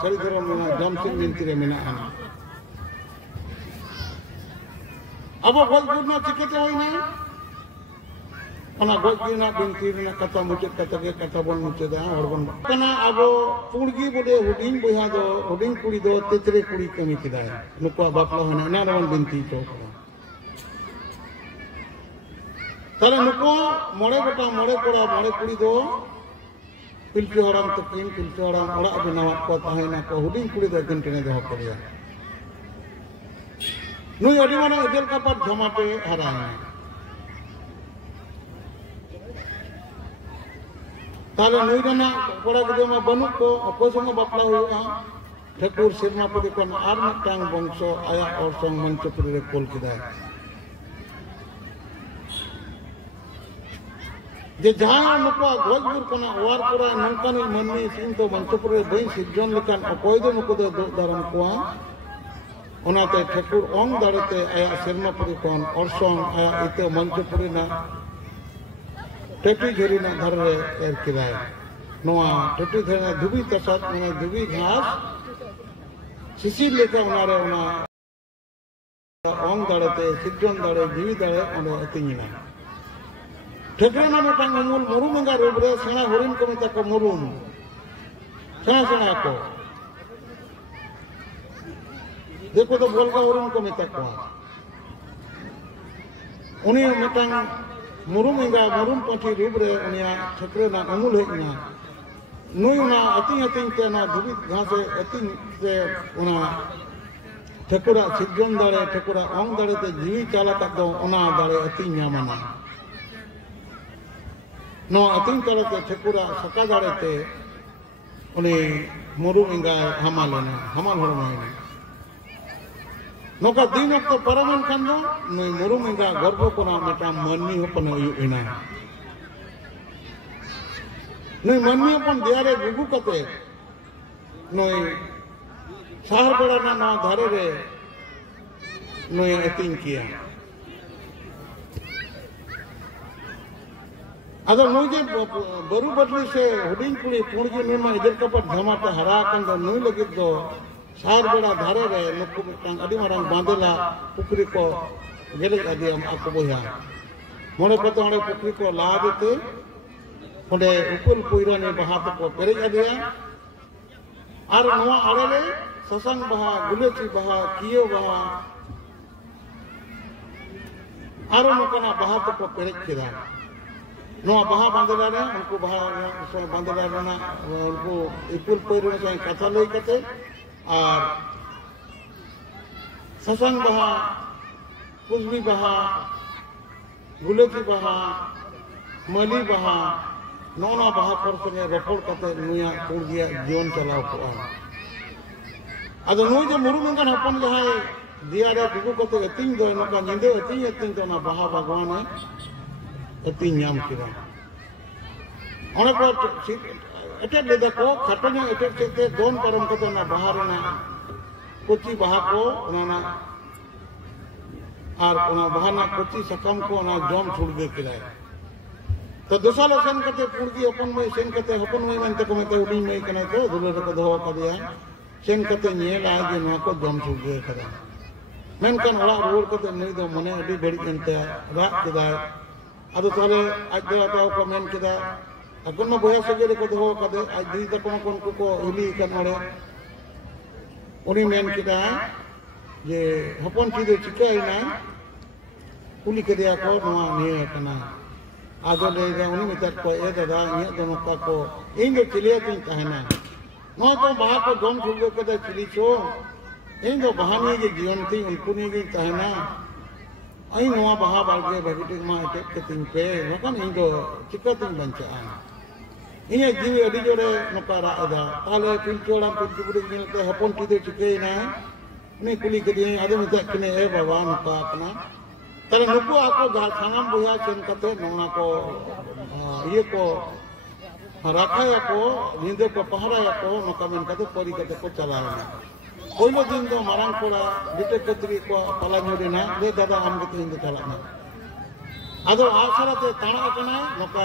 sari dharam jamsin binti re mena'a abo goj gurna chikete hoina ona goj gurna binti rena kata mucet kata bon muceda horbon kana abo purgi bode huding boya do huding kuri do tetre kuri kami kidai nuko bapla hoina na ron binti to tale nuko more bata more kora more kuri do pilpi orang tekin pilpi orang orak benawat ko tahena ko huding kuri do tin tene doh koriya nui adi mana idel kapat dhamate harana tale nui dana kora gede ma banuk ko apa sama bapla huya Thakur Sirmapati kon ar mitang bongso aya orsong Manchapuri re kol kidai je jahan nuko gojbur kana war pura nangkani manni sinto Manchapuri bai sijjon lekan okoy do nuko do daram ko onate Thakur ong darete aya Sirmapati kon orsong aya ite Manchapuri na Teti jari na dharre er kidai noa teti dhana dhubi tasat na dhubi ghas sisir leka onare ona ong darete sijjon dare jiwi dare ona atingina Thakur na metang umul murum enga robre sena horin ko meta ko murum sena ko देखो तो बोलगा होrin ko meta ko uni metang murum enga murum pati robre unia Thakur na umul hekna nui una ating te na dhubi ghase ating te una Thakura sijjon dare Thakura ong dare te jiwi chala do ona dare ating nyamana no ating chala te Thakura saka dare te uni murum enga hamal hormaina noka din okto paraman kando nui murum enga garbo kona meta manni hopana ina nui manni hopon diare gugu kate nui sahar bada na dhare re nui ating kiya ado nui je baru badli se huding kuri purgi nima idel kapat dhamata hara kando nui lagit do sahar bada dhare re nuku mitang adi marang bandela pukri ko gelek adi am aku boya mone pato ore pukri ko la dete onde upul puirane bahata ko perej adiya ar noa arele sasang baha guleci baha kiyo baha aro nokana bahata ko perej kida noa baha bandela unku baha bandela na unku upul puirane sai katha lei kate ar sasang baha kuzbi baha guleci baha mali baha nona baha korsenye report kate nuya kurgia jion chalao ko ado nui je murum engan hapon jahai diare gugu kate ating do noka nyinde ating to na baha bhagwane ating nyam kira ona ko etet le dako khatanya etet te don param kate na baharena kochi baha ko ona ar ona bahana kochi sakam ko ona jom chhudbe kilai तो दूसरा सेन कते पुरगी अपन में सेन कते अपन में मानते को मते उडी में कने तो दुले को दो कदिया सेन कते नेल आ जे नो को जम छुगे करे मेनकन ओला रोड कते नै दो मने अडी बड़ी एंते राग किदा अदो तले आज दो को मेन किदा अपन में बोया सगे को दो कदे आज दी त कोन को हिली कनरे उनी मेन किदा जे अपन चीज चिकाई ना कुली कदिया को नो ने कना आदो ले उनी मिता को ए दादा ये दोनों का को इन जो चिलिया तीन कहना नो तो बाहा को जम छुगे कदे चिली छो इन जो बहानी के जीवन थी उनको नहीं की कहना आई नोआ बाहा बागे भगटी मा एटे के तीन पे नकन इन जो चिका तीन बंचा इन जीवी अडी जोरे नकारा अदा ताले पिलचोड़ा पिलचुबुड़ी मिलते हपन की दे चिके ना नहीं कुली कदी आदो मिता कने ए बाबा नका अपना तले नुकु आको sanam boya chen kate nona ko ye ko rakha ya ko ninde ko pahara ya ko noka men kate pori kate ko chalana koilo din do marang kola bite katri ko pala nyode na de dada am kate inde chalana ado asara te tana kana noka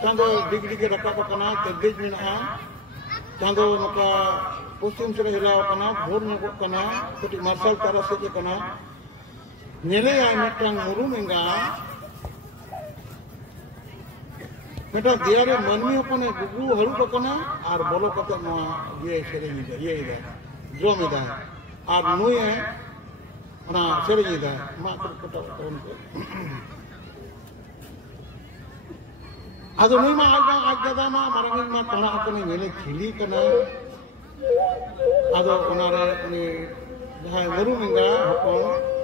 chando digri ke rakha kana te bij mina chando noka पश्चिम से हिलाव कना भोर नगो कना कटी martial तारा से कना नेले आय मिटरांग मुरुम एंगा Meta दियारे मनमी अपने गुगु हरु कना और बोलो कते नवा ये सेरेनी दे ये इदा जोम इदा और नुए ना सेरेनी इदा मा कटो उनको अदो नुई मा आज दादा मा मारंगी मा तणा अपने नेले खिली कना अदो उनारे उनी जहां मुरुम एंगा हपन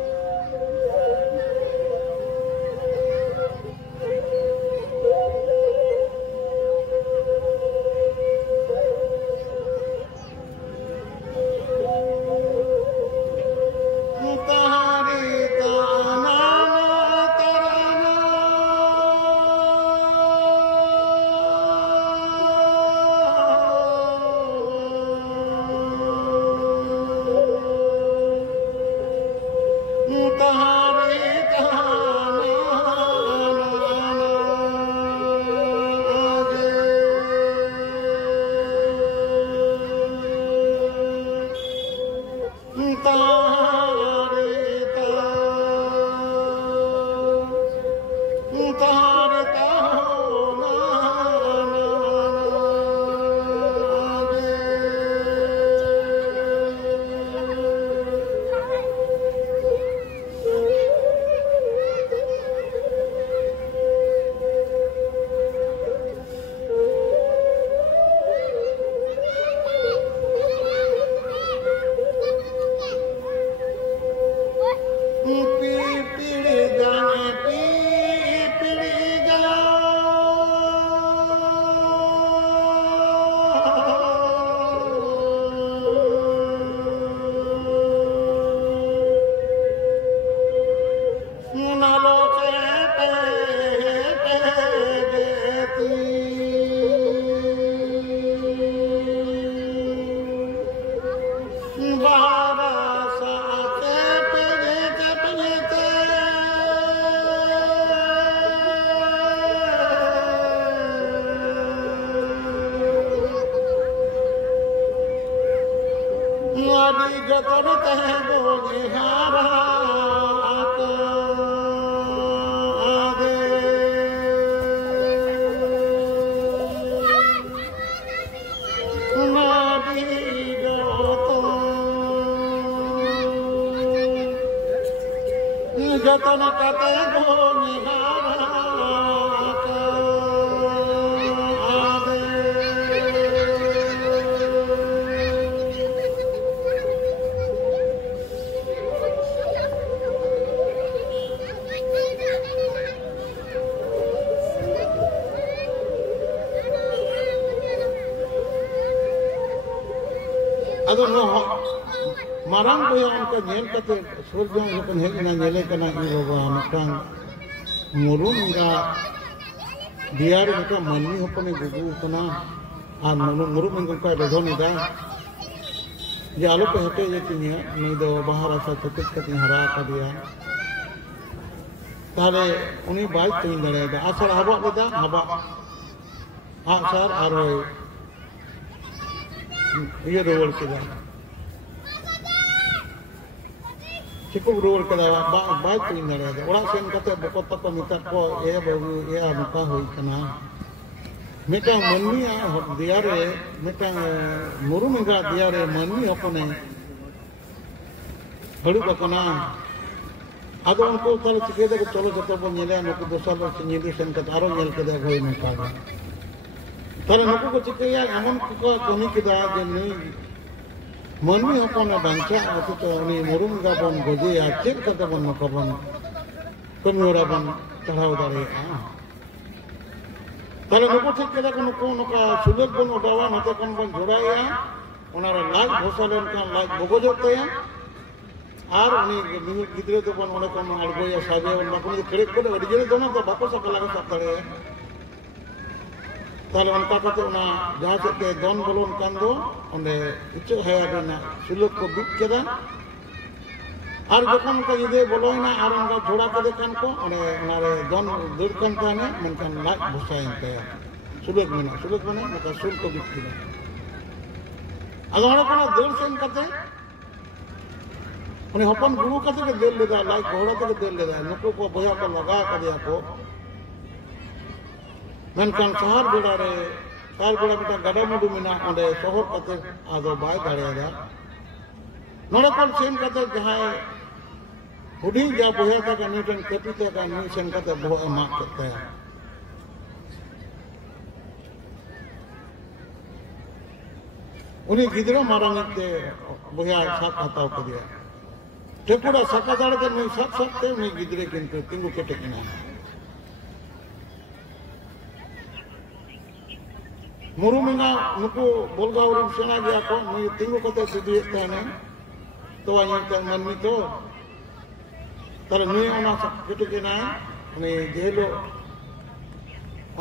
marang ko yang ka nyel ka te surjong ko kan hekna nyele kana iro ba makang murun ga biar ka manni hopane gugu kana ar murun ko ka bedoni da ye alo ko hete je tinya ni do bahar asa tukut ka tin hara ka dia tale uni bai tin dare da asar haba da haba asar aroi ye rol ke da Cukup rule kada baik pun ada. Orang sen kata bokot tak minta ko baru muka hui kana. Metang mani diare metang muru mega diare mani apone. Baru kana. Ado unko kalau cikeda ko cholo jata pun nyele nuku dosar lo nyele sen kata aro nyel kada hui muka. Kalau nuku ko cikaya amon ko koni kada jenni Mani hopona bangsa atau tu ni murung gabon goje aceh kata bon makabon penyuraban terhau dari Kalau nuku cek kita nuku nuka sulit bon udawan atau kon bon juraya, onara lag bosalan kan lag bogojot ya, ar ni minut gidre tu bon ona kon argo ya saja on makon itu kerek ko ada jadi dona tu bako sakalaga sakale. Kalau onka kata ona jahat ke don bolon kando onde itu hayar na suluk ko bik keda ar jokon ka ide boloina ar onka jora kade kan ko onare don dur kan tane menkan lag busain te suluk mana maka sul ko bik keda अदो हणे कोना देल सेन कते उन्हें हपन गुरु कते के देल लेदा लाई घोड़ा ते देल लेदा नुको को बोया को लगा कदिया को मेनकान शहर बेड़ा रे शहर बेड़ा बेटा गड़ा मुडू मिना ओंडे शहर कते आदो बाय दाड़ेदा नोड़े कोल सेन कते जहां हुडी जा बोया ता का न्यूटन कैपिटल का न्यू सेन कते बो मा कते उन्हें गिदरा मारांगते बोया साथ हताव कदिया टेपुड़ा सका दाड़े ते नहीं साथ सकते नहीं गिदरे किंतु तिंगु केटे किना मुरुमिंगा नुको बोलगावरी सेना गया को नहीं तिंगु कते सुदी ताने तो आया त मनमी तो तर नहीं ओना केटे किना नहीं जेलो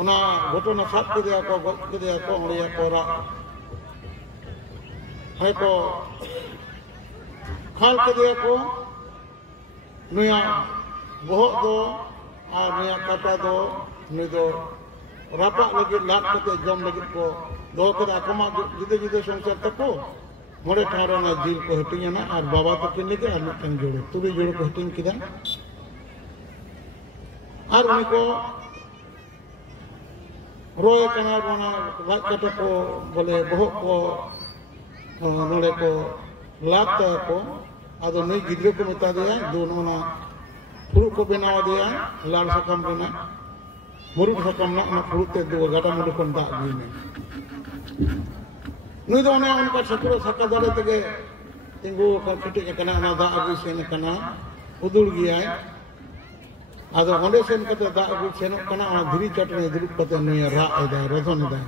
ओना घटना साथ कदिया को गत कदिया को मरिया कोरा है को खाल कदिया को नुया बहुत दो और नुया काटा दो नुई दो रापा लगे लाख कते जम लगे को दो कर आकमा जुदे जुदे संसार तको मोड़े ठारो ना जील को हटिया ना और बाबा तो किन लगे और मिटन जोड़े तुबी जोड़े को हटिन किदा और उनको रोए कना बना लाख कटे को बोले बहुत को नोड़े को लाख को आदो नहीं गिद्रे को बता दिया दोनों ना फुरु को बनावा दिया लाल सकम बना मुरुक सकम ना फुरु ते दो गाटा मुरुक को दाग दी में नुई दो ने उनका सकरो सका दाड़े तके तिंगु का किटे कना ना दाग अगु सेन कना उदुल गया है आदो ओंडे सेन कते दाग अगु सेन कना ना धीरी चटने दुरुप कते नुई रा एदा रजन एदा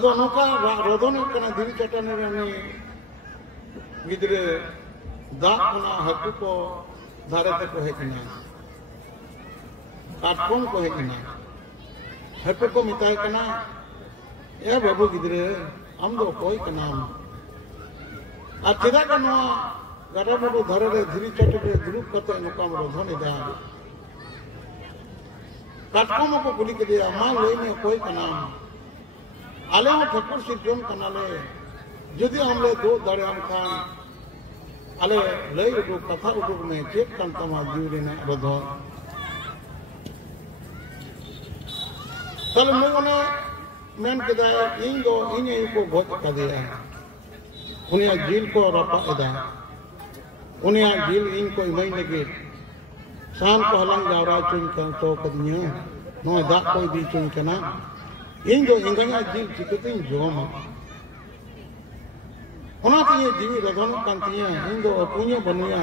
अदो नौका रोदोने कना दिरी चटाने रनी गिदरे दाग कना हकु को धारे तक को हेकना काटकोम को हेकना हकु को मिताय कना या बाबू गिदरे हम दो कोई कनाम आ चेदा का नोआ गड़ा बडो धारे रे दिरी चटाने दुरुप कते नौका रोदोने दा काटकोम को कुली के दिया मा लई में कोई कनाम आले हो ठाकुर सिद्धम कनाले जुदी हमले दो दड़े हम खान आले लई रुक कथा रुक में चेक कन तमा जीवरे ना बधो तल मुने मेन केदा इन दो इने को गोज कदिया उनिया जील को रपा एदा उनिया जील इन को मई लगे शाम को हलंग जावरा चुन kan तो कदिया नो दा कोई दी चुन कना इन दो इंगना जीव चिकतिन जोमा ओनाते ये जीवी रगन कांतिया इन दो पुण्य बनुया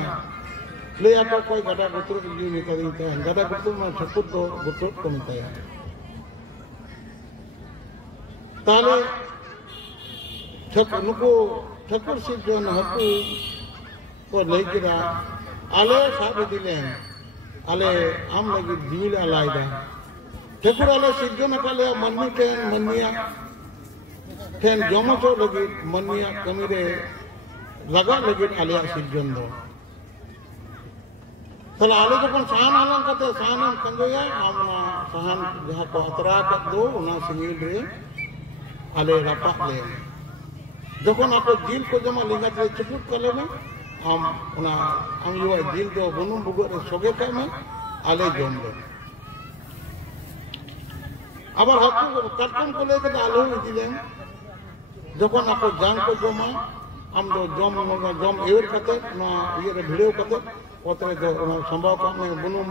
ले आपको कोई गड़ा गुत्र जीव निकली ता गड़ा गुत्र में ठकुर दो गुत्र को मिताया ताले ठकुर नुको ठकुर से जो न हकु को लेकिरा आले साब दिले आले हम लगी जीला लाइदा ठकुर आले सिद्धो नकाले मन्नी टेन मन्निया टेन जमचो लगी मन्निया कमीरे लगा लगी आले सिद्धन दो तला आले जब साहन आलम कते साहन कंजोया आमना साहन जहाँ को अतरा कर दो उना सिंगिल रे आले रपा ले जब आपको जील को जमा लिंगा ते चुप कले में हम उना हम युवा जील दो बुनुम बुगर सोगे का में आले जोम दो अब हकु कटकम को लेकर आलो दिले जब आपको जान को जमा हम दो जम एवर कते ना ये भिडियो कते ओतरे दो संभव का में बुनुम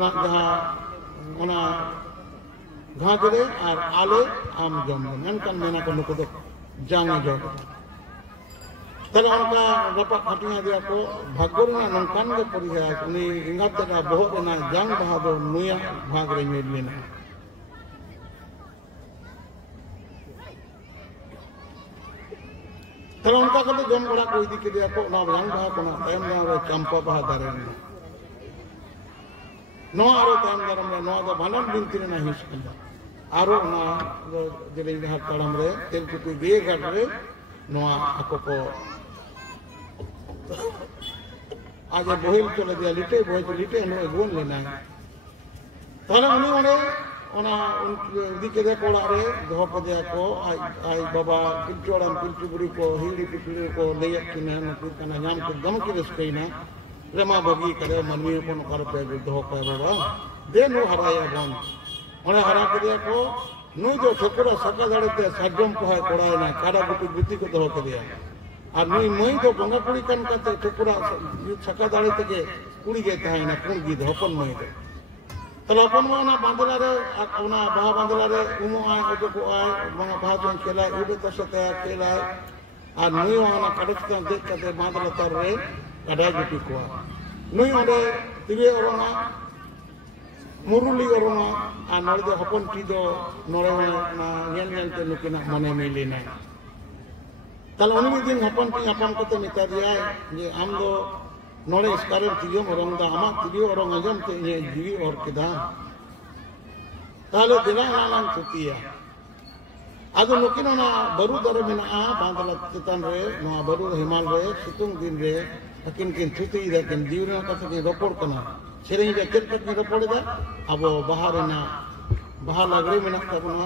ना जहां उना घास दे और आले आम जम ननकन मेना को नुको दो जांगे जो तले उनका रपा खटिया दिया को भागोर ना ननकन के परिया उनी इंगात का बहुत ना जांग बहादो नुया भाग रे मेलना तले उनका कते जम बड़ा को इदी के दिया को ना जांग बहा को ना टाइम ना रे चंपा बहा दारे नो आरो टाइम दारम रे नो दो भानन बिनती ना हिस कंदा आरो ना जेले जहां ताड़म रे तेल कुकु गे गड रे नोआ ako ko आज बोहिल चले दिया लिटे बोहिल लिटे नो गोन लेना ताले उनी ओने ओना उनकी के दे कोड़ा रे दो पदिया को आई बाबा किचोड़न किचुबुरी को हिड़ी पिपली को लेया किना नुकु कना नाम को गम की रसकैना रेमा बगी करे मनवी को कर पे दो पे बाबा दे नो हराया बन ओने हरा के दिया को नुई जो ठकुरा सका दाड़ते साजम को है कोड़ा ना काड़ा गुटी गुती को दो के दिया और नुई मई तो बंगा कुड़ी कन का ठकुरा सका दाड़ते के कुड़ी के ताई ना कुण गी धोपन मई दे तलापन में ना बांधला रे ओना बहा बांधला रे उमो आय ओजो को आय बंगा बहा जो केला उबे तसते केला और नुई ओना काड़ता देख के बांधला तर रे काड़ा गुटी को नुई ओडे तिवे ओरोना मुरुली ओरोना आ नोड़े दो हपन टी दो नोड़े ना येन येन ते लुकिना मने मिलेना तल उन्हीं दिन हपन टी हपन को तो मिता दिया ये हम दो नोड़े स्कारर तियो ओरंग दा आमा तियो ओरंग अजम ते ये जीवी और किदा ताले दिला नालान सुतिया आदो लुकिना ना बरु दरे मिना आ बांधला चितन रे नो बरु हिमाल रे सितुंग दिन रे अकिन किन थुती रे किन जीवना का तो रोपोड़ कना सेरेंग रे केट केट रोपोड़ दा अब बाहर ना बाहर लगरे मिना तबना